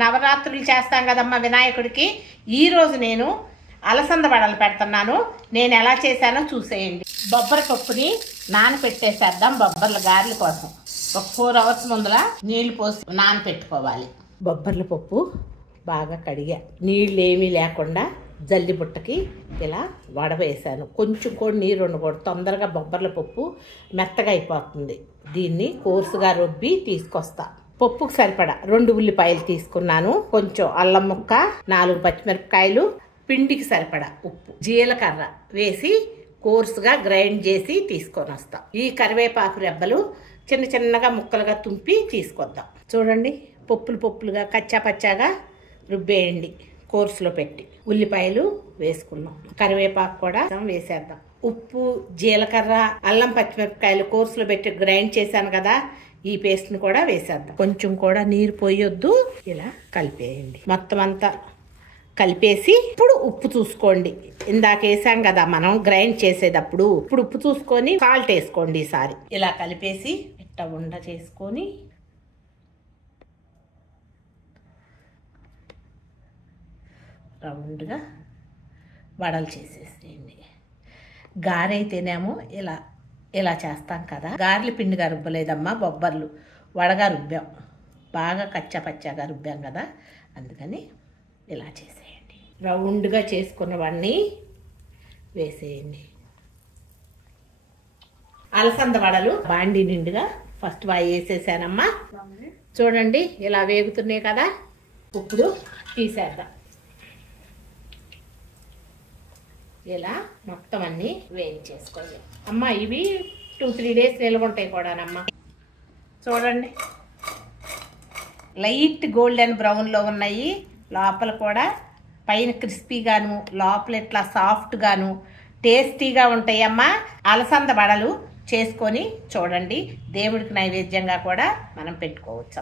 నవరాత్రులు చేస్తాం కదమ్మా వినాయకుడికి. ఈ రోజు నేను అలసంద వడలు పెడుతున్నాను. నేను ఎలా చేశానో చూసేయండి. బొబ్బరి పప్పుని నానపెట్టేసేద్దాం బొబ్బర్ల గారెల కోసం. ఒక 4 hours ముందర నీళ్లు పోసి నానపెట్టుకోవాలి. బొబ్బర్ల పప్పు బాగా కడిగా, నీళ్ళు ఏమీ లేకుండా జల్లి బుట్టకి ఇలా వడవేసాను. కొంచెం కూడా నీరు ఉండకూడదు, తొందరగా బొబ్బర్ల పప్పు మెత్తగా అయిపోతుంది. దీన్ని కోర్సుగా రుబ్బి తీసుకొస్తా. పప్పుకు సరిపడా 2 ఉల్లిపాయలు తీసుకున్నాను, కొంచెం అల్లం ముక్క, 4 పచ్చిమిరపకాయలు, పిండికి సరిపడా ఉప్పు, జీలకర్ర వేసి కోర్సుగా గ్రైండ్ చేసి తీసుకొని వస్తాం. ఈ కరివేపాకు రెబ్బలు చిన్న చిన్నగా ముక్కలుగా తుంపి తీసుకొద్దాం. చూడండి, పప్పులుగా కచ్చా పచ్చాగా రుబ్బేయండి. కోర్సులో పెట్టి ఉల్లిపాయలు వేసుకున్నాం, కరివేపాకు కూడా వేసేద్దాం. ఉప్పు, జీలకర్ర, అల్లం, పచ్చిమిరపకాయలు కోర్సులో పెట్టి గ్రైండ్ చేశాను కదా, ఈ పేస్ట్ని కూడా వేసేద్దాం. కొంచెం కూడా నీరు పోయొద్దు, ఇలా కలిపేయండి. మొత్తం అంతా కలిపేసి ఇప్పుడు ఉప్పు చూసుకోండి. ఇందాక వేసాం కదా మనం గ్రైండ్ చేసేటప్పుడు, ఇప్పుడు ఉప్పు చూసుకొని సాల్ట్ వేసుకోండి. ఈసారి ఇలా కలిపేసి ఇట్ట ఉండ చేసుకొని రౌండ్గా వడలు చేసేసేయండి. గారె అయితేనేమో ఇలా చేస్తాం కదా, గారెల పిండిగా రుబ్బలేదమ్మా, బొబ్బర్లు వడగా రుబ్బాం, బాగా కచ్చా పచ్చాగా రుబ్బాం కదా, అందుకని ఇలా చేసేయండి. రౌండ్గా చేసుకున్నవన్నీ వేసేయండి. అలసంద వడలు బాండి నిండుగా ఫస్ట్ వేసేసానమ్మా. చూడండి ఇలా వేగుతున్నాయి కదా, ఇప్పుడు తీసేద్దాం. ఇలా మొత్తం అన్నీ వేయించేసుకోండి అమ్మ. ఇవి 2-3 days నిల్వ ఉంటాయి కూడానమ్మా. చూడండి, లైట్ గోల్డెన్ బ్రౌన్లో ఉన్నాయి, లోపల కూడా పైన క్రిస్పీగాను లోపల ఇట్లా సాఫ్ట్గాను టేస్టీగా ఉంటాయమ్మా. అలసంద వడలు చేసుకొని చూడండి, దేవుడికి నైవేద్యంగా కూడా మనం పెట్టుకోవచ్చు.